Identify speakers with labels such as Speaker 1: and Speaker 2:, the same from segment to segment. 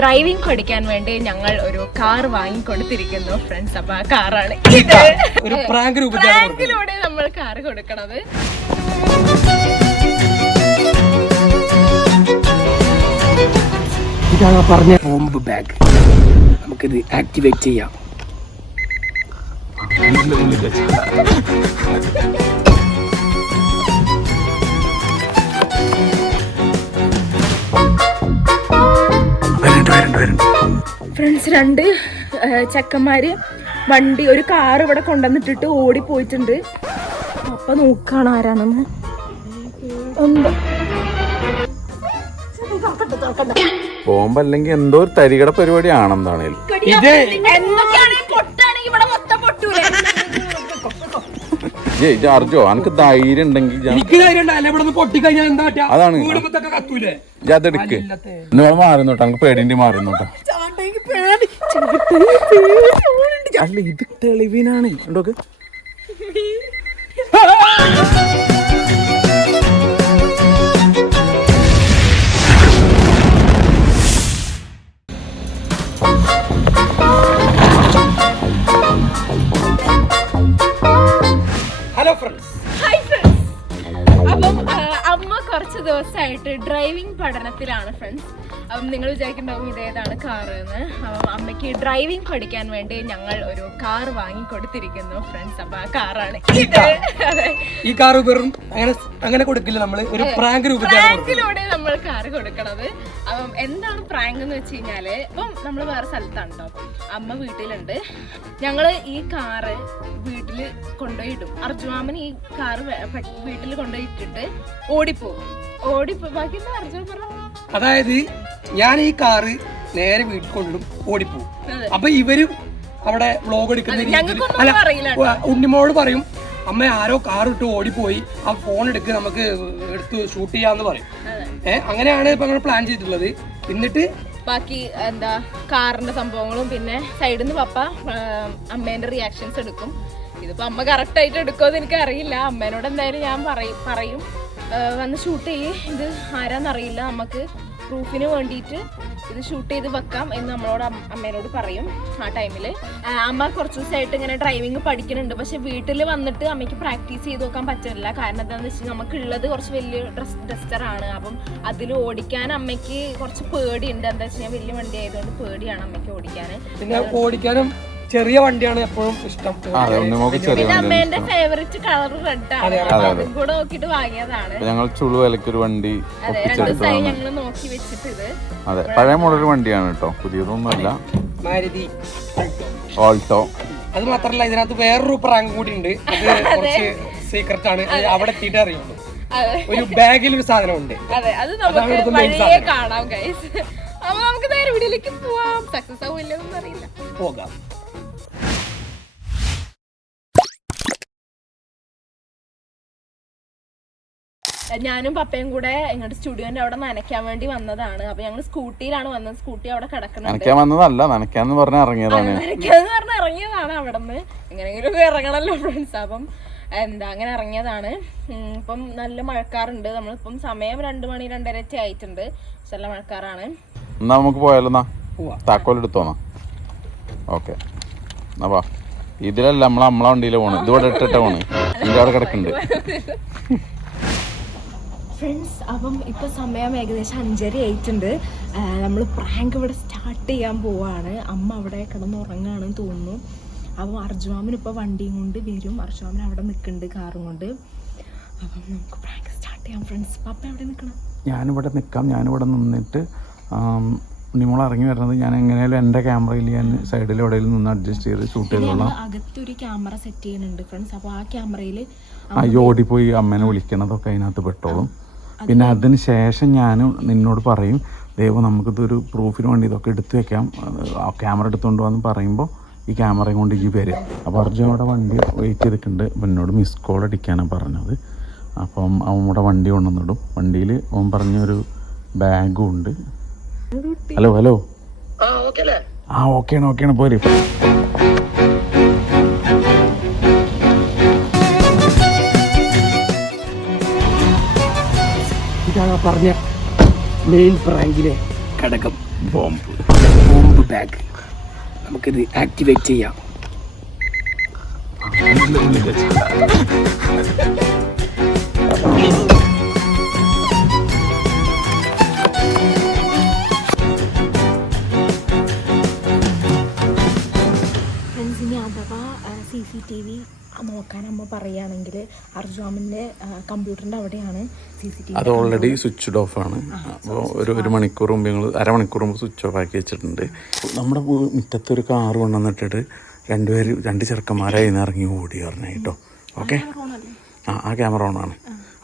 Speaker 1: Driving പഠിക്കാൻ വേണ്ടി ഞങ്ങൾ ഒരു കാർ വാങ്ങി കൊടുത്തിരിക്കുന്നു ഫ്രണ്ട്സ് അപ്പൊ ആ കാറാണ് ഇത്
Speaker 2: ഒരു പ്രാങ്ക് രൂപത്തിലാണ്.
Speaker 1: പ്രാങ്കിലൂടെ നമ്മൾ കാർ കൊടുക്കണത്.
Speaker 2: ഇതാണ് പറഞ്ഞ ബോംബ് ബാഗ് നമുക്കിത് ആക്ടിവേറ്റ് ചെയ്യാം.
Speaker 1: ഫ്രണ്ട്സ് രണ്ട് ചെക്കന്മാര് വണ്ടി ഒരു കാർ ഇവിടെ കൊണ്ടുവന്നിട്ടിട്ട് ഓടി പോയിട്ടുണ്ട്. അപ്പൊ നോക്കാണ് ആരാണെന്ന്. എന്താ
Speaker 3: ബോംബ് അല്ലെങ്കിൽ എന്തോ ഒരു തരികട പരിപാടി ആണെന്നാണെങ്കിൽ
Speaker 2: ഇത്
Speaker 1: എന്തൊക്കെയാണെങ്കിൽ പൊട്ടാണെങ്കിൽ ഇവിടെ മൊത്തം പൊട്ടൂലേ?
Speaker 3: ഇത് അർജോ അനക്ക് ധൈര്യം ഉണ്ടെങ്കിൽ ഇജ്ജ്
Speaker 2: എനിക്ക് ധൈര്യം ഉണ്ട്? അല്ല ഇവിടെ നിന്ന് പൊട്ടിക്കഴിഞ്ഞാൽ എന്താ പറ്റാ
Speaker 3: അതാണ്.
Speaker 2: കത്തൂലേ?
Speaker 3: അതെടുക്ക് നിങ്ങൾ മാറുന്നോട്ടോ നമുക്ക് പേടിന്റെ മാറുന്നോട്ടോ അല്ല ഇത് തെളിവിനാണ്. ഉണ്ടോക്ക്
Speaker 1: നിങ്ങൾ വിചാരിക്കുന്നുണ്ടാവും ഇതേതാണ് കാർ എന്ന്. അപ്പം അമ്മയ്ക്ക് ഡ്രൈവിംഗ് പഠിക്കാൻ വേണ്ടി ഞങ്ങൾ ഒരു കാർ വാങ്ങി കൊടുത്തിരിക്കുന്നു ഫ്രണ്ട്സ് അപ്പൊ ആ കാറാണ്
Speaker 2: ഈ കാർ വെറും അങ്ങനെ അങ്ങനെ കൊടുക്കില്ല നമ്മൾ ഒരു പ്രാങ്ക്.
Speaker 1: പ്രാങ്കിലൂടെ നമ്മൾ കാർ കൊടുക്കണത്. അപ്പം എന്താണ് പ്രാങ്ക് എന്ന് വെച്ച് കഴിഞ്ഞാൽ ഇപ്പം നമ്മൾ വേറെ സ്ഥലത്താണ് കേട്ടോ അമ്മ വീട്ടിലുണ്ട്. ഞങ്ങൾ ഈ കാറ് വീട്ടിൽ കൊണ്ടുപോയി ഇടും അർജുമാമൻ ഈ കാറ് വീട്ടിൽ കൊണ്ടുപോയി ഇട്ടിട്ട് ഓടിപ്പോകും. ഓടിപ്പോ ബാക്കി എന്താ അർജുൻ പറഞ്ഞു
Speaker 2: അതായത് ഞാൻ ഈ കാറ് നേരെ വീട്ടിൽ കൊണ്ടിടും ഓടിപ്പോവും. അപ്പൊ ഇവരും അവിടെ വ്ലോഗ് എടുക്കുന്ന അല്ല ഉണ്ണിമോട് ഉണ്ണിമോൾ പറയും അമ്മ ആരോ കാർ ഇട്ട് ഓടിപ്പോയി ആ ഫോൺ എടുക്ക് നമുക്ക് എടുത്ത് ഷൂട്ട് ചെയ്യാന്ന് പറയും. ഏഹ് അങ്ങനെയാണ് ഇപ്പൊ ഞങ്ങൾ പ്ലാൻ ചെയ്തിട്ടുള്ളത്. എന്നിട്ട്
Speaker 1: ബാക്കി എന്താ കാറിന്റെ സംഭവങ്ങളും പിന്നെ സൈഡിൽ നിന്ന് പപ്പ അമ്മേന്റെ റിയാക്ഷൻസ് എടുക്കും. ഇതിപ്പോ അമ്മ കറക്റ്റ് ആയിട്ട് എടുക്കുമോ എന്ന് എനിക്ക് അറിയില്ല അമ്മേനോട് എന്തായാലും ഞാൻ പറയും. വന്ന് ഷൂട്ട് ചെയ്യും. ഇത് ആരാന്നറിയില്ല. നമുക്ക് പ്രൂഫിന് വേണ്ടിയിട്ട് ഇത് ഷൂട്ട് ചെയ്ത് വെക്കാം എന്ന് നമ്മളോട് അമ്മ- അമ്മേനോട് പറയും ആ ടൈമിൽ അമ്മ കുറച്ച് ദിവസമായിട്ട് ഇങ്ങനെ ഡ്രൈവിംഗ് പഠിക്കുന്നുണ്ട്. പക്ഷെ വീട്ടിൽ വന്നിട്ട് അമ്മയ്ക്ക് പ്രാക്ടീസ് ചെയ്ത് നോക്കാൻ പറ്റില്ല കാരണം എന്താണെന്ന് വെച്ചാൽ നമുക്കുള്ളത് കുറച്ച് വലിയ ഡ്രസ് ഡ്രസ്റ്ററാണ് അപ്പം അതിൽ ഓടിക്കാൻ അമ്മയ്ക്ക് കുറച്ച് പേടിയുണ്ട്. എന്താ വെച്ചാൽ വലിയ വണ്ടി ആയതുകൊണ്ട് പേടിയാണ് അമ്മയ്ക്ക് ഓടിക്കാൻ
Speaker 2: പിന്നെ ഓടിക്കാനും ചെറിയ വണ്ടിയാണ് എപ്പോഴും ഇഷ്ടം.
Speaker 3: അതെ ഉണ്ണിമോക്ക് ചെറിയ
Speaker 1: പിന്നെ
Speaker 3: വണ്ടി
Speaker 1: അമ്മേന്റെ ഫേവറേറ്റ് കളർ റെഡ് ആണ്.
Speaker 2: അതെ,
Speaker 1: കൂടെ നോക്കിയിട്ട് വാങ്ങിയതാണ്.
Speaker 3: ഞങ്ങൾ ചുളു വിലക്കൊരു വണ്ടി
Speaker 1: അതെ രണ്ടു ദിവസമായി
Speaker 3: ഒപ്പിച്ചെടുത്തതാണ്
Speaker 1: ഞങ്ങൾ നോക്കി വെച്ചിട്ട് ഇത്
Speaker 3: അതെ പഴയ മോഡൽ വണ്ടിയാണ് കേട്ടോ. പുതിയതൊന്നുമല്ല.
Speaker 2: മാരുതി
Speaker 3: ഓൾട്ടോ
Speaker 2: അത് മാത്രല്ല ഇതിനകത്ത് വേറൊരു പ്രാങ്ക് കൂടി ഉണ്ട്. അത് കുറച്ച് സീക്രട്ട് ആണ്. അത് അവിടെ എത്തിയിട്ടേ അറിയുള്ളൂ.
Speaker 1: അതെ.
Speaker 2: ഒരു ബാഗിൽ ഒരു സാധനം ഉണ്ട്
Speaker 1: അതെ അത് നമുക്ക്
Speaker 2: ഇവിടുത്തെ main
Speaker 1: വഴിയേ
Speaker 2: സാധനം.
Speaker 1: കാണാം ഗൈസ് അപ്പൊ നമുക്ക് നേരെ വീട്ടിലേക്ക് പോവാം. സക്സസ് ആവില്ലെന്നൊന്നും അറിയില്ല
Speaker 2: പോകാം.
Speaker 1: ഞാനും പപ്പയും കൂടെ ഇങ്ങോട്ട് സ്റ്റുഡിയോന്റെ അവിടെ നനയ്ക്കാൻ വേണ്ടി വന്നതാണ്. അപ്പൊ ഞങ്ങൾ സ്കൂട്ടിയിലാണ് വന്നത്. സ്കൂട്ടി അവിടെ കിടക്കുന്നുണ്ട്.
Speaker 3: നനയ്ക്കാൻ വന്നതല്ല നനയ്ക്കാന്ന് പറഞ്ഞ ഇറങ്ങിയതാണ്.
Speaker 1: നനയ്ക്കാന്ന് പറഞ്ഞ് ഇറങ്ങിയതാണ് അവിടെ നിന്ന് എങ്ങനെയെങ്കിലും ഇറങ്ങണല്ലോ ഫ്രണ്ട്സ് അപ്പം എന്താ അങ്ങനെ ഇറങ്ങിയതാണ്. ഇപ്പം നല്ല മഴക്കാറുണ്ട്. നമ്മളിപ്പം സമയം രണ്ട് മണി രണ്ടര ഒക്കെ ആയിട്ടുണ്ട്. പക്ഷെ നല്ല മഴക്കാറാണ്.
Speaker 3: എന്നാ നമുക്ക് പോയാലോ എന്നാ?
Speaker 2: പോവാം.
Speaker 3: താക്കോൽ എടുത്തോന്നാ ഓക്കെ. എന്നാ വാ. ഇതിലല്ല നമ്മളെ നമ്മളെ വണ്ടിയിലെ പോണ്. ഇതിവിടെ ഇട്ടിട്ട പോണ്. അവിടെ കിടക്കുന്നുണ്ട്
Speaker 1: ഫ്രണ്ട്സ് അപ്പം ഇപ്പൊ സമയം ഏകദേശം അഞ്ചര ആയിട്ടുണ്ട്. നമ്മൾ പ്രാങ്ക് ഇവിടെ സ്റ്റാർട്ട് ചെയ്യാൻ പോവാണ്. അമ്മ അവിടെ കിടന്നുറങ്ങാണെന്ന് തോന്നുന്നു. അപ്പം അർജുമാമൻ ഇപ്പോൾ വണ്ടിയും കൊണ്ട് വരും. അർജുമാമൻ അവിടെ നിൽക്കുന്നുണ്ട് കാറും കൊണ്ട്. അപ്പം നമുക്ക് പ്രാങ്ക് സ്റ്റാർട്ട് ചെയ്യാം ഫ്രണ്ട്സ് പപ്പ എവിടെ നിൽക്കണം?
Speaker 3: ഞാനിവിടെ നിൽക്കാം. ഞാനിവിടെ നിന്നിട്ട് നിമോൾ ഇറങ്ങി വരുന്നത് ഞാൻ എങ്ങനെയാലും എന്റെ ക്യാമറയിൽ ഞാൻ സൈഡിൽ എവിടെയും നിന്ന് അഡ്ജസ്റ്റ് ചെയ്ത് ഷൂട്ട് ചെയ്തോളാം.
Speaker 1: അകത്തൊരു ക്യാമറ സെറ്റ് ചെയ്യുന്നുണ്ട് ഫ്രണ്ട്സ് അപ്പോൾ ആ ക്യാമറയിൽ
Speaker 3: അയ്യോ ഓടിപ്പോയി. അമ്മേനെ വിളിക്കണതൊക്കെ അതിനകത്ത് പെട്ടോളും. പിന്നെ അതിന് ശേഷം ഞാൻ നിന്നോട് പറയും ദൈവം നമുക്കിതൊരു പ്രൂഫിന് വേണ്ടി ഇതൊക്കെ എടുത്തു വെക്കാം. ആ ക്യാമറ എടുത്തുകൊണ്ട് വന്ന് പറയുമ്പോൾ ഈ ക്യാമറയും കൊണ്ട് ഈ വരും. അപ്പോൾ അർജുൻ അവിടെ വണ്ടി വെയിറ്റ് ചെയ്തിട്ടുണ്ട്. എന്നോട് മിസ് കോൾ അടിക്കാനാണ് പറഞ്ഞത്. അപ്പം അവൻ ഇവിടെ വണ്ടി കൊണ്ടുവന്നിടും. വണ്ടിയിൽ അവൻ പറഞ്ഞൊരു ബാഗും ഉണ്ട്. Hello hello.
Speaker 2: ആ ഓക്കെ അല്ലേ?
Speaker 3: ആ ഓക്കെയാണ് ഓക്കെയാണ് പോര്.
Speaker 2: ഇതാണ് പറഞ്ഞ മെയിൻ പ്രാങ്കിലെ ഘടകം
Speaker 3: ബോംബ്
Speaker 2: ബോംബ് ബാഗ് നമുക്കിത് ആക്ടിവേറ്റ് ചെയ്യാം.
Speaker 1: ഫ്രണ്ട്സിന് അഥവാ സി സി ടി വി നോക്കാൻ അമ്മ പറയുകയാണെങ്കിൽ അർജുമാമിന്റെ കമ്പ്യൂട്ടറിന്റെ അവിടെയാണ് സി സി ടി
Speaker 3: അത് ഓൾറെഡി സ്വിച്ച്ഡ് ഓഫ് ആണ്. അപ്പോൾ ഒരു ഒരു മണിക്കൂർ മുമ്പ് ഞങ്ങൾ അരമണിക്കൂർ മുമ്പ് സ്വിച്ച് ഓഫ് ആക്കി വെച്ചിട്ടുണ്ട്. നമ്മുടെ മുറ്റത്ത് ഒരു കാറ് കൊണ്ടുവന്നിട്ടിട്ട് രണ്ടുപേര് രണ്ട് ചെറുക്കന്മാരായി നിന്ന് ഇറങ്ങി ഓടി പറഞ്ഞു കേട്ടോ. ഓക്കെ ആ ആ ക്യാമറ ഓൺ ആണ്.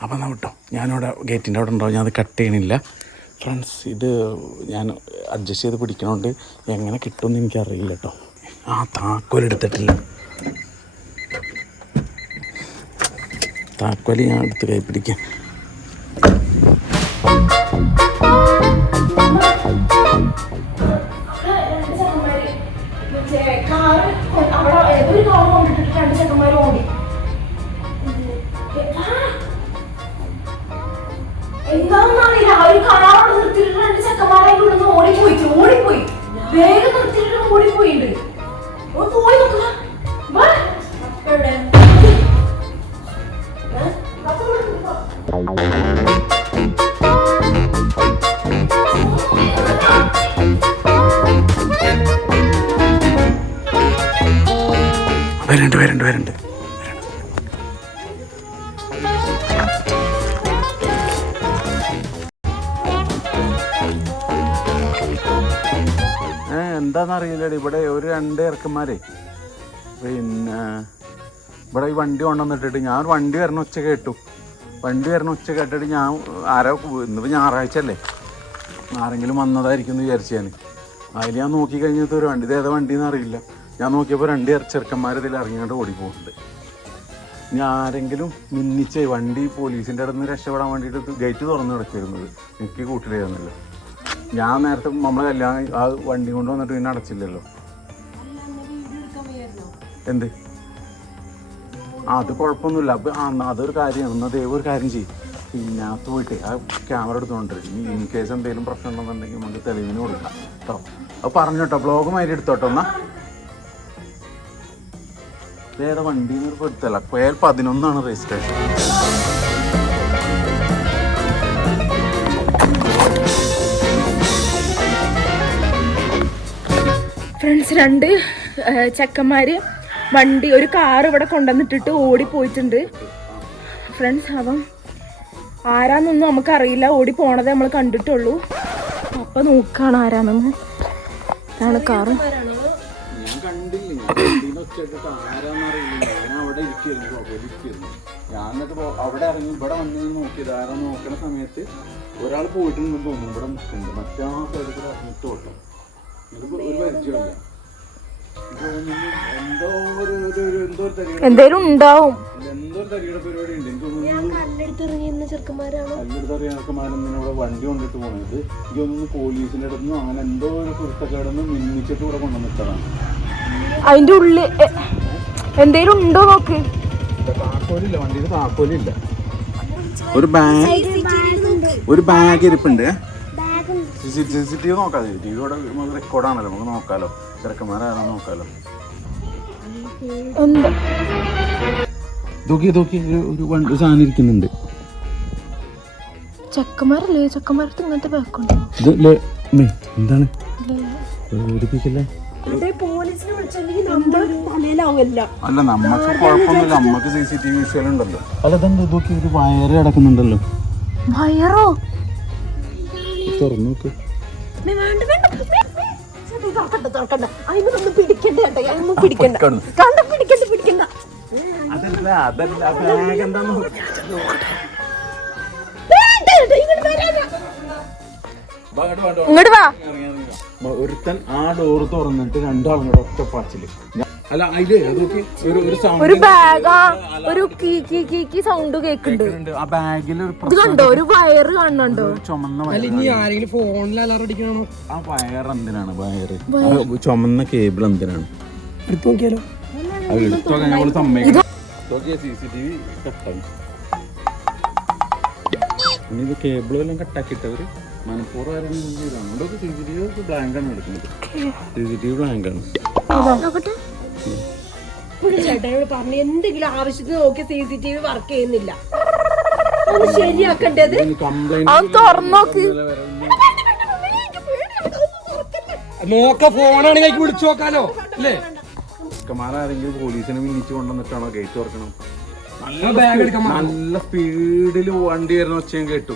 Speaker 3: അപ്പം എന്നാൽ വിട്ടോ? ഞാനിവിടെ ഗേറ്റിന്റെ അവിടെ ഉണ്ടാവും. ഞാൻ അത് കട്ട് ചെയ്യണില്ല. ഫ്രണ്ട്സ് ഇത് ഞാൻ അഡ്ജസ്റ്റ് ചെയ്ത് പിടിക്കണോണ്ട് എങ്ങനെ കിട്ടുമെന്ന് എനിക്കറിയില്ല കേട്ടോ. ആ താക്കോൽ എടുത്തിട്ടില്ല. താക്കോൽ ഞാൻ എടുത്ത് കൈ വരുന്നുണ്ട് ഏ എന്താണെന്നറിയില്ലടി ഇവിടെ ഒരു രണ്ട് ഇറക്കന്മാരെ പിന്നെ ഇവിടെ ഈ വണ്ടി കൊണ്ടുവന്നിട്ടിട്ട് ഞാൻ വണ്ടി വരണ ഉച്ച കേട്ടു. വണ്ടി വരണ ഉച്ച കേട്ടിട്ട് ഞാൻ ആരോ ഇന്നിപ്പോൾ ഞായറാഴ്ച അല്ലേ? ആരെങ്കിലും വന്നതായിരിക്കും എന്ന് വിചാരിച്ചു ഞാൻ അതിൽ ഞാൻ നോക്കി കഴിഞ്ഞിട്ട് ഒരു വണ്ടി ഇത് ഏതാ വണ്ടി എന്ന് അറിയില്ല. ഞാൻ നോക്കിയപ്പോൾ രണ്ട് ചെറുക്കന്മാർ ഇതിൽ ഇറങ്ങിയിട്ട് ഓടി പോകുന്നുണ്ട് ഇനി ആരെങ്കിലും മിന്നിച്ച് വണ്ടി പോലീസിന്റെ അടുത്ത് നിന്ന് രക്ഷപ്പെടാൻ വേണ്ടിയിട്ട് ഗേറ്റ് തുറന്നു കിടക്കിയിരുന്നത് എനിക്ക് കൂട്ടിലായിരുന്നല്ലോ. ഞാൻ നേരത്തെ നമ്മളെ കല്യാണം ആ വണ്ടി കൊണ്ട് വന്നിട്ട് പിന്നെ അടച്ചില്ലല്ലോ. എന്ത്? അത് കുഴപ്പമൊന്നുമില്ല. അപ്പം അതൊരു കാര്യമാണ് എന്നാൽ ദൈവം ഒരു കാര്യം ചെയ്യും. പിന്നെ അകത്ത് പോയിട്ട് ആ ക്യാമറ എടുത്തുകൊണ്ട് ഇനി ഇൻ കേസ് എന്തെങ്കിലും പ്രശ്നം ഉണ്ടെന്നുണ്ടെങ്കിൽ നമുക്ക് തെളിവിന് കൊടുക്കാം. കേട്ടോ അത് പറഞ്ഞോട്ടോ ബ്ലോഗ് മാതിരി എടുത്തോട്ടോ എന്നാ. വേറെ വണ്ടി എന്ന് കൊടുത്തല്ല കോയൽ പതിനൊന്നാണ് രജിസ്ട്രേഷൻ
Speaker 1: ഫ്രണ്ട്സ് രണ്ട് ചെക്കന്മാര് വണ്ടി ഒരു കാർ ഇവിടെ കൊണ്ടുവന്നിട്ടിട്ട് ഓടിപ്പോയിട്ടുണ്ട്. ഫ്രണ്ട്സ് അപ്പം ആരാന്നൊന്നും നമുക്കറിയില്ല. ഓടി പോണത് നമ്മൾ കണ്ടിട്ടുള്ളൂ. അപ്പൊ നോക്കാണ് ആരാന്നൊന്ന് ഇതാണ് കാറ്
Speaker 3: ഞാൻ കണ്ടില്ല? ഒച്ചയിട്ടിട്ട് ആരാന്നറിയില്ല ഞാൻ എന്നിട്ട് അവിടെ ഇറങ്ങി ഇവിടെ വന്ന് നോക്കിയത്. ആരാ നോക്കണ സമയത്ത് ഒരാൾ പോയിട്ടുണ്ടെന്ന് തോന്നുന്നു. ഇവിടെ നിൽക്കുന്നുണ്ട്. മറ്റേ ആ സൈഡിൽ കൂടെ ഇറങ്ങിട്ട് ഓട്ടം ഒരു പരിചയമില്ല എന്തോ ഒരു ഒരു ഒരു എന്തോ ഒരു തരികട
Speaker 1: എന്തേലും ഉണ്ടാവും.
Speaker 3: എന്തോ ഒരു തരികട പരിപാടി ഉണ്ട്. എനിക്ക് തോന്നുന്നു
Speaker 1: കല്ലെടുത്തിറങ്ങിയിരുന്ന ചെറുക്കന്മാരാണ്?
Speaker 3: കല്ലെടുത്ത് അറിയാക്കന്മാരെന്തിനാ ഇവിടെ വണ്ടി കൊണ്ടിട്ട് പോണത്. എനിക്ക് തോന്നുന്നു പോലീസിന്റെ അടുത്ത് നിന്നോ അങ്ങനെ എന്തോ ഒരു കുരുത്തക്കേടെന്ന് മിന്നിച്ചിട്ട് ഇവിടെ കൊണ്ടുവന്നിട്ടതാണ്
Speaker 1: അതിന്റെ ഉള്ളിൽ എന്തേലും ഉണ്ടോ നോക്ക്.
Speaker 3: ഒരു ബാഗ് ഒരു ബാഗ് ഇരിപ്പുണ്ട്. സി സി ടി വി നോക്കാം ടി വിയോടെ നമുക്ക് റെക്കോർഡാണല്ലോ നമുക്ക് നോക്കാലോ. ചെറുക്കന്മാരാണോ നോക്കാലോ. നോക്കി നോക്കി ഒരു ഒരു സാധനം ഇരിക്കുന്നുണ്ട്.
Speaker 1: ചെക്കന്മാരല്ലേ? ചെക്കന്മാരത്ത് ഇങ്ങനത്തെ ബാക്കുണ്ടോ
Speaker 3: എന്താണ്? പേടിപ്പിക്കല്ലേ അല്ല നമ്മക്ക് കുഴപ്പമൊന്നുമില്ല. നമ്മക്ക് സി സി ടി വി വിഷയമുണ്ടല്ലോ അല്ല ഇതെന്താ നോക്കി ഒരു വയറ് കിടക്കുന്നുണ്ടല്ലോ?
Speaker 1: വയറോ?
Speaker 3: തുറന്നു നോക്ക്. അതല്ല അതല്ല ബാഗ്
Speaker 1: വേണ്ട, ഇങ്ങോട്ട്.
Speaker 3: വാ, ഒരുത്തൻ ആ ഡോറ് തുറന്നിട്ട് രണ്ടാളും കൂടെ ഒറ്റ പാച്ചിൽ. അല്ല അതിൽ അതൊക്കെ ഒരു ഒരു സൗണ്ട്
Speaker 1: ഒരു ബാഗാ ഒരു key key key key sound
Speaker 3: ആ ബാഗിൽ ഒരു
Speaker 1: ഇത് കണ്ടോ? ഒരു വയറ് കാണുന്നുണ്ടോ?
Speaker 3: ഒരു ചുമന്ന
Speaker 2: അല്ല
Speaker 3: വയറ്
Speaker 2: ഇനി ആരെങ്കിലും ഫോണിൽ അലാറം അടിക്കണോ
Speaker 3: ആ വയർ എന്തിനാണ്? വയറ് ആ ചുമന്ന കേബിൾ എന്തിനാണ്?
Speaker 2: എടുത്ത് നോക്കിയാലോ?
Speaker 3: അത് എടുത്തോ ഞങ്ങൾ സമ്മതിക്കണം സി സി ടി വി കട്ടാണ് ഇനി ഇത് കേബിൾ എല്ലാം കട്ടാക്കിയിട്ടവര് ആണ് എടുക്കുന്നത്. CCTV ബ്ലാങ്ക് ആണ്.
Speaker 4: ചേട്ടനോട് പറഞ്ഞു എന്തെങ്കിലും ആവശ്യത്തിന് നോക്കി C C T V work ചെയ്യുന്നില്ല ഒന്ന് ശരിയാക്കണ്ടത്
Speaker 1: തുറന്നോക്ക്
Speaker 2: നോക്ക. ഫോണാണെങ്കിൽ എനിക്ക് വിളിച്ചു നോക്കാലോ. അല്ലേ?
Speaker 3: ചെക്കന്മാരാരെങ്കിലും പോലീസിനെ വിളിച്ചു കൊണ്ടുവന്നിട്ടാണോ ഗേറ്റ് തുറക്കണം
Speaker 2: നല്ല ബാഗ് എടുക്കാൻ
Speaker 3: നല്ല സ്പീഡിൽ വണ്ടി വരുന്ന ഒച്ചയും കേട്ടു.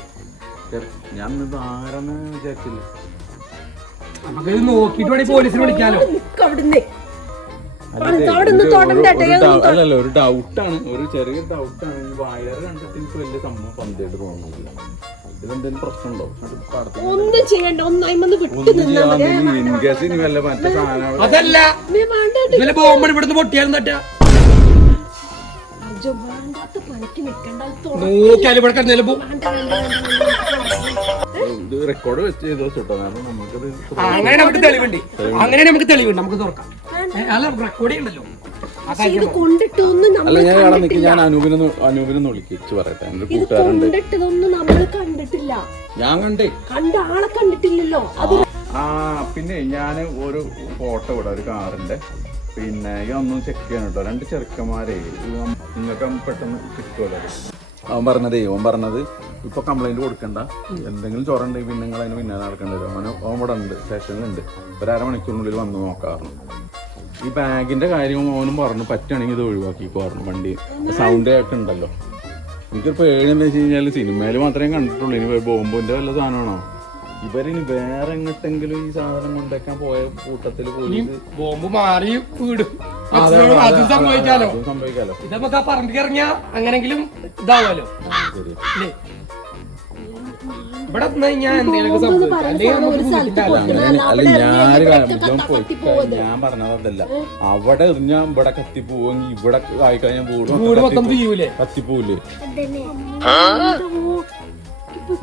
Speaker 3: ഞാൻ ഇത് ആരെന്ന് വിചാരിച്ചില്ല.
Speaker 2: നമുക്ക് ഇത് നോക്കിയിട്ട് പോലീസിനെ വിളിക്കാലോ.
Speaker 4: നിക്ക് അവിടുന്ന്.
Speaker 3: അല്ല,
Speaker 4: അവിടെ
Speaker 3: ഇത് ഒരു-
Speaker 4: തൊടണ്ട
Speaker 3: ഒരു- ഒരു ഡൗ- അല്ലല്ല ഒരു ഡൗട്ടാണ്. ഒരു ചെറിയ ഡൗട്ടാണ്. ഈ വയറ് കണ്ടിട്ട് എനിക്ക് വലിയ സംഭവം പന്തിയായിട്ട് തോന്നുന്നില്ല ഇതെന്തെങ്കിലും പ്രശ്നമുണ്ടോ?
Speaker 4: ഒന്നും ചെയ്യണ്ട. ഒന്ന് അയിമന്ന് വിട്ടു
Speaker 3: ഒന്നും
Speaker 4: നിന്നാ മതി.
Speaker 3: ചെയ്യാൻ ഇൻ കേസ് ഇനി വല്ല മറ്റേ സാധനം
Speaker 2: അതല്ല.
Speaker 4: നീ വേണ്ട
Speaker 2: ഇവലെ ബോംബ് ഇവിടുന്ന് പൊട്ടിയാലും തട്ടാ
Speaker 3: റെക്കോർഡ് വെച്ച് ചെയ്തോ കേട്ടോ കാരണം നമുക്കത്
Speaker 2: ആ, അങ്ങനെ നമുക്ക് തെളിവുണ്ട്. അങ്ങനെ നമുക്ക് തെളിവുണ്ട്. നമുക്ക് തുറക്കാം. അല്ല റെക്കോർഡ് ചെയ്യണ്ടല്ലോ.
Speaker 3: അല്ല ഞാൻ കാണാൻ നിൽക്കും ഞാൻ അനൂപിനെ അനൂപിനൊന്ന് വിളിച്ചു പറയട്ടെ. എന്റെ കൂട്ടുകാരുണ്ട്.
Speaker 4: കണ്ടിട്ടില്ല.
Speaker 3: ഞാൻ കണ്ടേ.
Speaker 4: കണ്ട ആളെ കണ്ടിട്ടില്ലല്ലോ.
Speaker 3: ആ പിന്നെ ഞാൻ ഒരു ഫോട്ടോ ഇവിടെ ഒരു കാറിന്റെ. പിന്നെ ഇതൊന്നും ചെക്ക് ചെയ്യണം കേട്ടോ രണ്ട് ചെറുക്കന്മാരെ. നിങ്ങൾക്ക് പെട്ടെന്ന് കിട്ടുമല്ലോ അവൻ പറഞ്ഞതേ അവൻ പറഞ്ഞത് ഇപ്പൊ കംപ്ലൈന്റ് കൊടുക്കണ്ട. എന്തെങ്കിലും ചൊറ ഉണ്ടെങ്കിൽ പിന്നെ നിങ്ങൾ അതിന് പിന്നാലെ നടക്കേണ്ടി വരും. അവന് അവൻ ഇവിടെ ഉണ്ട് സ്റ്റേഷനിലുണ്ട്. ഒരു അരമണിക്കൂറിനുള്ളിൽ വന്ന് നോക്കാറുണ്ട് ഈ ബാഗിന്റെ കാര്യം അവനും പറഞ്ഞു. പറ്റുകയാണെങ്കിൽ ഇത് ഒഴിവാക്കി പറഞ്ഞു വണ്ടി. സൗണ്ട് ഒക്കെ ഉണ്ടല്ലോ എനിക്കൊരു പേടി എന്താ വെച്ച് കഴിഞ്ഞാൽ സിനിമയിൽ മാത്രമേ കണ്ടിട്ടുള്ളൂ. ഇനി ബോംബിന്റെ വല്ല സാധനമാണോ? ഇവരിനി വേറെ എങ്ങോട്ടെങ്കിലും ഈ സാധനം കൊണ്ടേക്കാൻ പോയ കൂട്ടത്തിൽ പോലീസ്
Speaker 2: ബോംബ് മാറി വീടും. അത് സംഭവിക്കാലോ?
Speaker 3: അതും സംഭവിക്കാലോ?
Speaker 2: ഇത് നമുക്ക് ആ പറമ്പിൽ ഇറങ്ങിയാ അങ്ങനെങ്കിലും ഇവിടെ
Speaker 3: ഞാനൊരു പോയി ഞാൻ പറഞ്ഞതല്ല അതല്ല. അവിടെ എറിഞ്ഞാ ഇവിടെ കത്തി പോവെങ്കിൽ ഇവിടെ ആയിക്കഴിഞ്ഞാൽ വീട് കത്തിപ്പോവില്ലേ?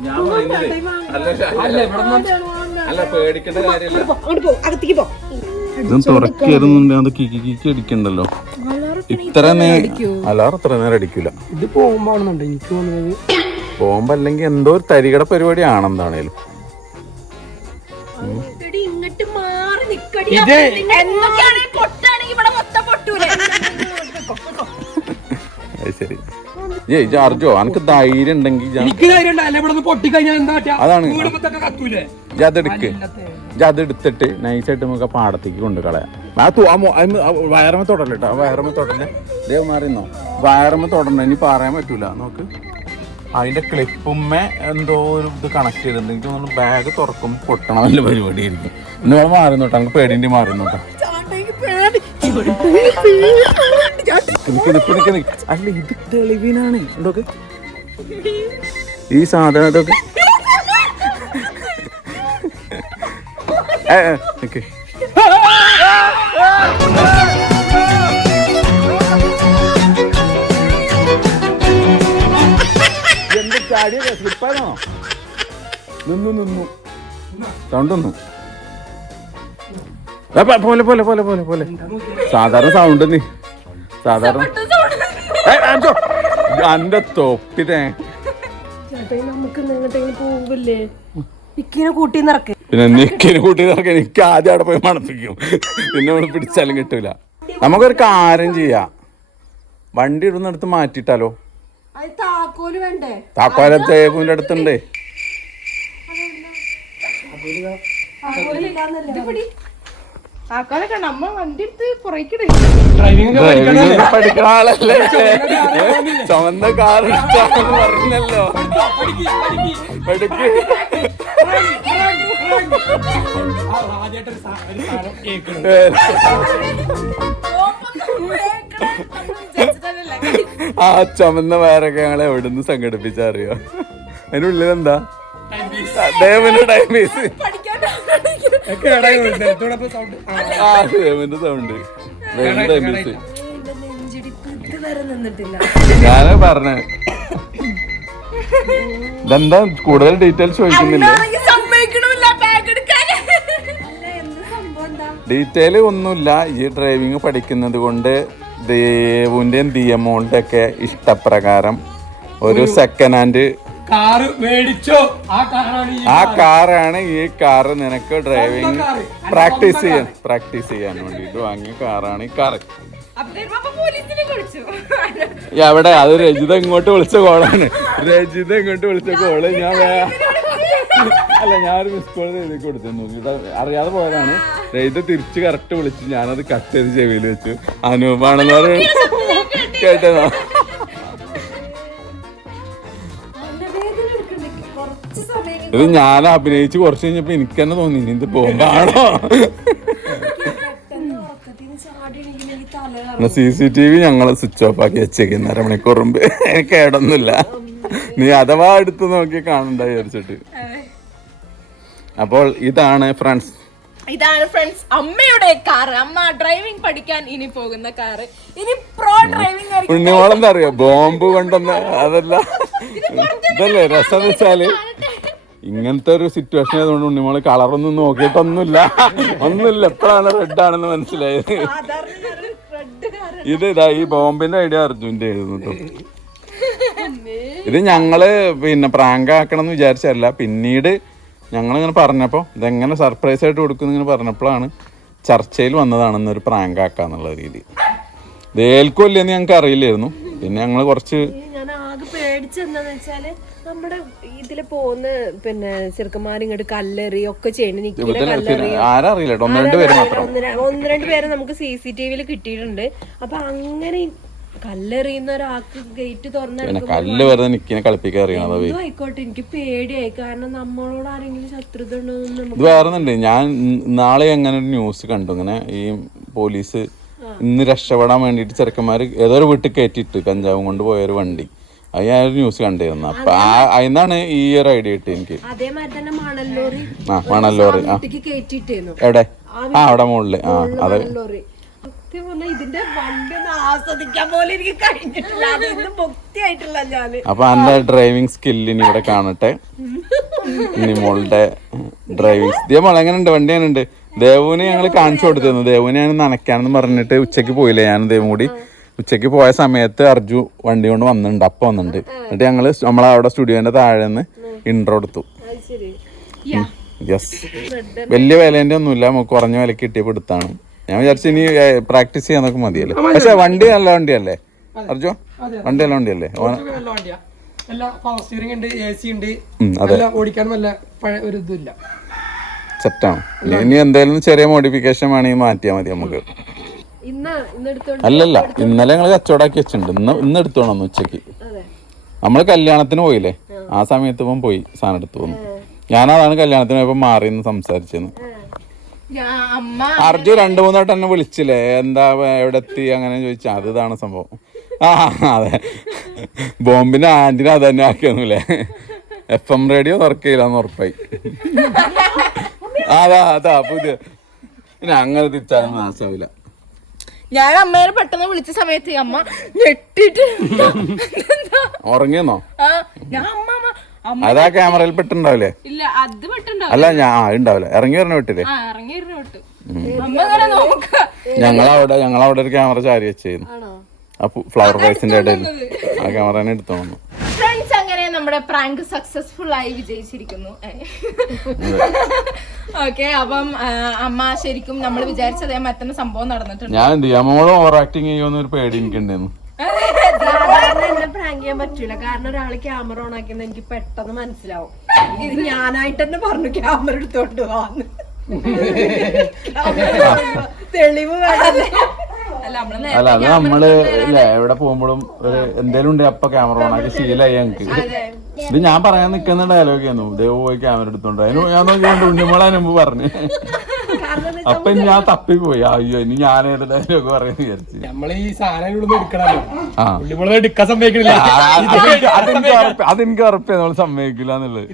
Speaker 3: ഞാൻ പറയുന്നത് അല്ല
Speaker 2: അല്ല ഇവിടെ
Speaker 3: അല്ല പേടിക്കേണ്ട കാര്യമില്ല.
Speaker 4: അങ്ങോട്ട് പോ അകത്തേക്ക് പോ.
Speaker 3: ഇതും തുറക്കായിരുന്നുണ്ട് അത് കിക്കി കിക്കി അടിക്കണ്ടല്ലോ. ഇത്ര നേരം അലാറ് ഇത്ര നേരം അടിക്കൂല.
Speaker 2: ഇത് പോകുമ്പോണെന്നുണ്ട്? എനിക്ക് തോന്നുന്നത്
Speaker 3: പോകുമ്പോ അല്ലെങ്കിൽ എന്തോ ഒരു തരികട പരിപാടി ആണെന്താണേലും
Speaker 2: ഇത്
Speaker 3: ശരി. ഏയ് ജാർജോ അനക്ക് ധൈര്യം ഉണ്ടെങ്കിൽ
Speaker 2: എനിക്ക് ധൈര്യം ഉണ്ടായില്ല ഇവിടെ നിന്ന് പൊട്ടിക്കഴിഞ്ഞാൽ എന്താ
Speaker 3: അതാണ്.
Speaker 2: കത്തൂലേ?
Speaker 3: ഇജ്ജ് അതെടുത്തിട്ട് നൈസായിട്ട് നമുക്ക് പാടത്തേക്ക് കൊണ്ട് കളയാം ആ വയറമ്മ തൊടല്ലേ കേട്ടോ ആ വയറമ്മ തൊടല്ലേ ദേവ് മാറിന്നോ വയറമ്മ തൊടണ്ട ഇനി പറയാൻ പറ്റൂല നോക്ക്. അതിന്റെ ക്ലിപ്പുമ്മേ എന്തോ ഒരു ഇത് കണക്ട് ചെയ്തിട്ടുണ്ട്. എനിക്ക് തോന്നുന്നു ബാഗ് തുറക്കും പൊട്ടണ വല്ല പരിപാടി ആയിരിക്കും ഇന്ന് മാറി നോട്ടാ നമുക്ക് പേടിന്റെ മാറി അല്ല ഇത് തെളിവിനാണ്. എന്തൊക്കെ ഈ സാധനം ഏ, നിക്ക്. എന്ത് ചാടിയ സ്ലിപ്പാണോ? നിന്നു നിന്നു. സൗണ്ട് നിന്നു. പോലെ പോലെ പോലെ പോലെ പോലെ. സാധാരണ സൗണ്ട് നീ സാധാരണ അന്റെ
Speaker 4: നിറക്ക്.
Speaker 3: പിന്നെ നിക്കിന് കൂട്ടി നോക്കി എനിക്ക് ആദ്യം അവിടെ പോയി മണപ്പിക്കും. പിന്നെ നമ്മൾ പിടിച്ചാലും കിട്ടൂല. നമുക്കൊരു കാര്യം ചെയ്യാം. വണ്ടി ഇടുന്നിടത്ത് മാറ്റിട്ടാലോ
Speaker 4: അത് താക്കോൽ വേണ്ടേ?
Speaker 3: താക്കോല തേബുവിന്റെ അടുത്തുണ്ട്.
Speaker 1: ആക്കാനൊക്കെ നമ്മ വണ്ടി എടുത്ത് പുറകിട്
Speaker 2: ഡ്രൈവിംഗ്
Speaker 3: ഡ്രൈവിംഗ് പഠിക്കുന്ന ആളല്ലേ? ചുവന്ന കാർ ഇഷ്ടാന്ന് പറഞ്ഞല്ലോ. പഠിക്ക് ആ ചുമന്ന വയറൊക്കെ ഞങ്ങൾ എവിടുന്ന് സംഘടിപ്പിച്ചറിയോ? അതിനുള്ളിൽ എന്താ ദേവന്റെ ടൈം പീസ്
Speaker 2: സൗണ്ട്
Speaker 3: ഞാൻ പറഞ്ഞ. ഇതെന്താ? കൂടുതൽ ഡീറ്റെയിൽസ് ചോദിക്കുന്നില്ല? ഡീറ്റെയിൽ ഒന്നുമില്ല. ഈ ഡ്രൈവിംഗ് പഠിക്കുന്നത് കൊണ്ട് ദേവുവിന്റെയും ദിയമോളുടെ ഒക്കെ ഇഷ്ടപ്രകാരം ഒരു സെക്കൻഡ് ഹാൻഡ്
Speaker 2: കാറ് മേടിച്ചോ. ആ കാറാണ് ഈ
Speaker 3: ആ കാറാണ് ഈ കാറ് നിനക്ക് ഡ്രൈവിംഗ് പ്രാക്ടീസ് ചെയ്യാൻ പ്രാക്ടീസ് ചെയ്യാൻ വേണ്ടിയിട്ട് വാങ്ങിയ കാറാണ് ഈ കാറ്. അവിടെ അത് രജിത ഇങ്ങോട്ട് വിളിച്ച കോളാണ്. രജിത ഇങ്ങോട്ട് വിളിച്ച കോൾ. ഞാൻ അല്ല ഞാനൊരു മിസ് കോൾ എഴുതി കൊടുത്തു നോക്കിയിട്ട് അറിയാതെ പോയതാണ്. രജിത തിരിച്ച് കറക്റ്റ് വിളിച്ച് ഞാനത് കട്ട് ചെയ്ത് ചെവിയിൽ വെച്ചു. അനൂപാണെന്ന് പറഞ്ഞു കേട്ടതോ? ഇത് ഞാൻ അഭിനയിച്ച് കുറച്ച് കഴിഞ്ഞപ്പോ എനിക്ക് തന്നെ തോന്നി ഇനി ഇത് ബോംബാണോ?
Speaker 4: എനിക്ക്
Speaker 3: സി സി ടി വി ഞങ്ങൾ സ്വിച്ച് ഓഫ് ആക്കി വെച്ചേക്കുന്ന അരമണിക്കൂർ മുമ്പ് കേടൊന്നുമില്ല നീ അഥവാ എടുത്ത് നോക്കി കാണണ്ട വിചാരിച്ചിട്ട്. അപ്പോൾ ഇതാണ് ഫ്രണ്ട്സ്.
Speaker 1: ഇതാണ് ഫ്രണ്ട്സ് അമ്മയുടെ കാർ അമ്മ ഡ്രൈവിംഗ് പഠിക്കാൻ ഇനി പോകുന്ന കാർ ഇനി പ്രോ ഡ്രൈവിംഗ്
Speaker 3: ഉണ്ണിമോളെന്താ അറിയോ? ബോംബ് കൊണ്ടൊന്ന് അതല്ല. ഇതല്ലേ രസം വെച്ചാൽ ഇങ്ങനത്തെ ഒരു സിറ്റുവേഷൻ ആയതുകൊണ്ട് ഉണ്ണിമോൾ കളറൊന്നും നോക്കിയിട്ടൊന്നുമില്ല. ഒന്നുമില്ല. എപ്പോഴാണ് റെഡ് ആണെന്ന് മനസ്സിലായത്? ഇത് ഇതാ ഈ ബോംബിന്റെ ഐഡിയ അർജുന്റെ ആയിരുന്നു കേട്ടോ ഇത് ഞങ്ങൾ പിന്നെ പ്രാങ്ക് ആക്കണം എന്ന് വിചാരിച്ചല്ല പിന്നീട് ഞങ്ങൾ ഇങ്ങനെ പറഞ്ഞപ്പോൾ ഇതെങ്ങനെ സർപ്രൈസ് ആയിട്ട് കൊടുക്കുന്നു ഇങ്ങനെ പറഞ്ഞപ്പോഴാണ് ചർച്ചയിൽ വന്നതാണെന്നൊരു പ്രാങ്ക് ആക്കാന്നുള്ള രീതി. ഇത് ഏൽക്കുമല്ലേന്ന് ഞങ്ങൾക്ക് അറിയില്ലായിരുന്നു പിന്നെ ഞങ്ങൾ കുറച്ച്
Speaker 4: നമ്മുടെ ഇതിൽ പോകുന്ന പിന്നെ ചെറുക്കന്മാർ ഇങ്ങോട്ട് കല്ലെറി ഒക്കെ ചെയ്യണ
Speaker 3: നിക്കിനെ
Speaker 4: കല്ലെറി
Speaker 3: ഒന്ന് രണ്ട് പേര് മാത്രം.
Speaker 4: ഒന്ന് രണ്ട് പേരെ നമുക്ക് സി സി ടി വിയിൽ കിട്ടിയിട്ടുണ്ട്. അപ്പൊ അങ്ങനെ കല്ലെറിയുന്ന ഒരാൾക്ക് ഗേറ്റ് തുറന്ന
Speaker 3: കല്ല് വെറുതെ നിക്കിനെ കളിപ്പിക്കാൻ അറിയണത്
Speaker 4: എന്തോ ആയിക്കോട്ടെ എനിക്ക് പേടിയായി. കാരണം നമ്മളോട് ആരെങ്കിലും ശത്രുത
Speaker 3: ഇത് ഞാൻ നാളെ അങ്ങനെ ഒരു ന്യൂസ് കണ്ടു. ഇങ്ങനെ ഈ പോലീസ് ഇന്ന് രക്ഷപ്പെടാൻ വേണ്ടിയിട്ട് ചെറുക്കന്മാര് ഏതോ ഒരു വീട്ടിൽ കയറ്റിയിട്ട് കഞ്ചാവും കൊണ്ട് പോയൊരു വണ്ടി. അത് ന്യൂസ് കണ്ടിരുന്നു. അപ്പൊ അതിന്നാണ് ഈ ഒരു ഐഡിയ കിട്ടി എനിക്ക്.
Speaker 4: മണല്ലോറി.
Speaker 3: ആ മണല്ലോറി ആ.
Speaker 4: വീട്ടിക്ക്
Speaker 3: എവിടെ? ആ അവിടെ മുകളിൽ ആ അതെ. അപ്പൊ എന്റെ ഡ്രൈവിംഗ് സ്കില്ലിന് ഇവിടെ കാണട്ടെ. ഇനി മോളുടെ ഡ്രൈവിംഗ് ഇതേ മോളെ എങ്ങനെയുണ്ട്? വണ്ടി എങ്ങനെയുണ്ട്? ദേവുവിനെ ഞങ്ങൾ കാണിച്ചു കൊടുത്തിരുന്നു. ദേവുവിനെ ഞാൻ നനയ്ക്കാനെന്ന് പറഞ്ഞിട്ട് ഉച്ചയ്ക്ക് പോയില്ലേ? ഞാൻ ദേവും കൂടി. ഉച്ചയ്ക്ക് പോയ സമയത്ത് അർജു വണ്ടി കൊണ്ട് വന്നിട്ടുണ്ട് അപ്പം വന്നിട്ടുണ്ട്. എന്നിട്ട് ഞങ്ങൾ നമ്മളെ അവിടെ സ്റ്റുഡിയോന്റെ താഴെ നിന്ന് ഇൻട്രോ എടുത്തു. യെസ് വലിയ വിലേന്റെ ഒന്നുമില്ല നമുക്ക് കുറഞ്ഞ വിലക്ക് കിട്ടിയപ്പോൾ എടുത്താണ്. ഞാൻ വിചാരിച്ചു ഇനി പ്രാക്ടീസ് ചെയ്യാനൊക്കെ മതിയല്ലോ. പക്ഷെ വണ്ടി നല്ല വണ്ടിയല്ലേ? അർജു വണ്ടി നല്ല വണ്ടിയല്ലേ? സെറ്റാണ് ഇനി എന്തെങ്കിലും ചെറിയ മോഡിഫിക്കേഷൻ വേണമെങ്കിൽ മാറ്റിയാൽ മതി നമുക്ക്. അല്ലല്ല ഇന്നലെ ഞങ്ങൾ കച്ചവടാക്കി വെച്ചിട്ടുണ്ട്. ഇന്ന് ഇന്ന് എടുത്തോണം ഉച്ചയ്ക്ക്
Speaker 4: അതെ.
Speaker 3: നമ്മൾ കല്യാണത്തിന് പോയില്ലേ? ആ. സമയത്ത് ഇപ്പം പോയി സാധനം എടുത്തു വന്നു. ഞാനതാണ് കല്യാണത്തിന് പോയപ്പോ മാറി നിന്ന് സംസാരിച്ചെന്ന്. അർജു രണ്ടു മൂന്നായിട്ട് എന്നെ വിളിച്ചില്ലേ? എന്താ എവിടെ എത്തി? അങ്ങനെ ചോദിച്ചാ. അത് ഇതാണ് സംഭവം. ആ അതെ. ബോംബിന് ആന്റിനെ അത് തന്നെ ആക്കിയൊന്നുമില്ലേ? എഫ് എം റേഡിയോ വർക്ക് ചെയ്യില്ലെന്ന് ഉറപ്പായി. അതാ അതാ പുതിയ. പിന്നെ അങ്ങനെ തിരിച്ചാലും നാശാവില്ല.
Speaker 1: ഞാൻ അമ്മേനെ പെട്ടെന്ന് വിളിച്ച സമയത്ത് അമ്മ ഞെട്ടിട്ട്?
Speaker 3: ഉറങ്ങിയെന്നോ?
Speaker 1: ആ, ഞാൻ അമ്മ അമ്മ അമ്മ
Speaker 3: അതാ ക്യാമറയിൽ പെട്ടുണ്ടാവില്ലേ
Speaker 1: ഇല്ല അത് പെട്ടുണ്ടാവും
Speaker 3: അല്ല ഞാൻ ആ ഉണ്ടാവില്ല ഇറങ്ങി വരണ വിട്ടില്ലേ
Speaker 1: ആ ഇറങ്ങി ഇരുന്ന് വിട്ടു അമ്മ ഇങ്ങനെ നോക്ക
Speaker 3: ഞങ്ങളവിടെ ഞങ്ങളവിടെ ഒരു ക്യാമറ ചാരി വെച്ചിരുന്നു
Speaker 4: ആണോ?
Speaker 3: ആ ഫ്ലവർ റൈസിന്റെ ഇടയിൽ ആ ക്യാമറ തന്നെ എടുത്തു വന്നു.
Speaker 1: ഫ്രണ്ട്സ് അങ്ങനെ നമ്മുടെ പ്രാങ്ക് സക്സസ്ഫുൾ ആയി വിജയിച്ചിരിക്കുന്നു. ഓക്കെ അപ്പം അമ്മ ശരിക്കും നമ്മൾ വിചാരിച്ചതേ മറ്റൊന്ന് സംഭവം നടന്നിട്ടുണ്ട്.
Speaker 3: ഞാൻ എന്ത് ചെയ്യാം? മോളും ഓവർ ആക്ടിങ് ചെയ്യുമെന്ന് ഒരു പേടി എനിക്കുണ്ടായിരുന്നു.
Speaker 4: സാധാരണ എന്നെ പ്രാങ്ക് ചെയ്യാൻ പറ്റൂല. കാരണം ഒരാൾ ക്യാമറ ഓൺ ആക്കിയെന്ന് എനിക്ക് പെട്ടെന്ന് മനസ്സിലാവും. ഇത് ഞാനായിട്ട് തന്നെ പറഞ്ഞു ക്യാമറ എടുത്തോണ്ട് പോവാന്ന് തെളിവ് വേണല്ലേ
Speaker 1: അല്ല
Speaker 3: അത് നമ്മൾ ഇല്ല എവിടെ പോകുമ്പോഴും ഒരു എന്തേലും ഉണ്ട് അപ്പൊ ക്യാമറ ഓൺ ആക്കി ശീലായി ഞങ്ങക്ക്. ഇത് ഞാൻ പറയാൻ നിക്കുന്ന ഡയലോഗ് ആയിരുന്നു. ദേവ് പോയി ക്യാമറ എടുത്തോണ്ട്. അതിന് ഞാൻ നോക്കിയാണ്ട് ഉണ്ണിമോളെ മുമ്പ് പറഞ്ഞു. അപ്പൊ ഞാൻ തപ്പിപ്പോയി. അയ്യോ ഇനി ഞാൻ ഏത് ഡയലോഗ് പറയുന്ന വിചാരിച്ചു.
Speaker 2: നമ്മൾ ഈ സാധനം എടുക്കണല്ലോ എടുക്കാൻ സമ്മതിക്കണില്ല.
Speaker 3: അതെനിക്ക് നമ്മൾ ഉറപ്പേ നമ്മൾ സമ്മതിക്കില്ല എന്നുള്ളത്.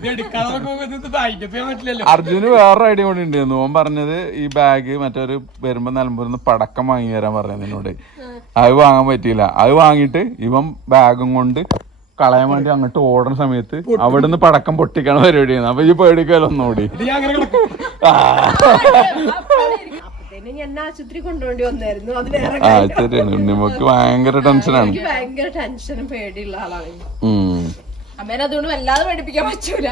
Speaker 3: അർജുന് വേറൊരു ഐഡിയ കൂടി ഉണ്ടായിരുന്നു ഓൻ പറഞ്ഞത് ഈ ബാഗ് മറ്റൊരു വരുമ്പോ നിലമ്പൂരിന്ന് പടക്കം വാങ്ങി തരാൻ പറഞ്ഞത് എന്നോട്. അത് വാങ്ങാൻ പറ്റിയില്ല. അത് വാങ്ങിയിട്ട് ഇവൻ ബാഗും കൊണ്ട് കളയാൻ വേണ്ടി അങ്ങോട്ട് ഓടുന്ന സമയത്ത് അവിടെ നിന്ന് പടക്കം പൊട്ടിക്കണ പരിപാടിയാണ് അപ്പൊ ഈ പേടിക്കാലോ ഒന്നുകൂടി.
Speaker 4: ആശുപത്രി കൊണ്ടുപോണ്ടി വന്നായിരുന്നു.
Speaker 3: ആ ശരിയാണ്. ഉണ്ണിമക്ക് ഭയങ്കര ടെൻഷനാണ്
Speaker 4: എനിക്ക് ഭയങ്കര ടെൻഷനും പേടിയുള്ള ആളാണ്.
Speaker 3: ഉം.
Speaker 1: അമ്മേനെ അതുകൊണ്ട് വല്ലാതെ പഠിപ്പിക്കാൻ പറ്റൂല.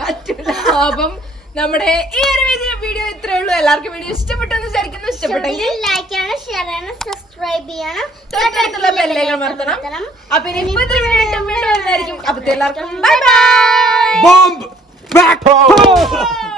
Speaker 1: അപ്പം നമ്മുടെ ഈ ഒരു വീഡിയോ ഇത്രേ ഉള്ളൂ. എല്ലാവർക്കും വീഡിയോ ഇഷ്ടപ്പെട്ടെന്ന് വിചാരിക്കുന്നു. ഇഷ്ടപ്പെട്ടെങ്കിൽ
Speaker 5: ലൈക്ക് ചെയ്യണം ഷെയർ ചെയ്യണം സബ്സ്ക്രൈബ് ചെയ്യണം.
Speaker 1: തൊട്ടടുത്തുള്ള ബെല്ലേകൾ മറക്കണം അപ്പൊ ഇനി ഇപ്പൊ ഇത്ര വീഡിയോ വീണ്ടും വരുന്നതായിരിക്കും അപ്പൊ എല്ലാവർക്കും ബൈ ബൈ
Speaker 2: ബോംബ് ബാക്ക്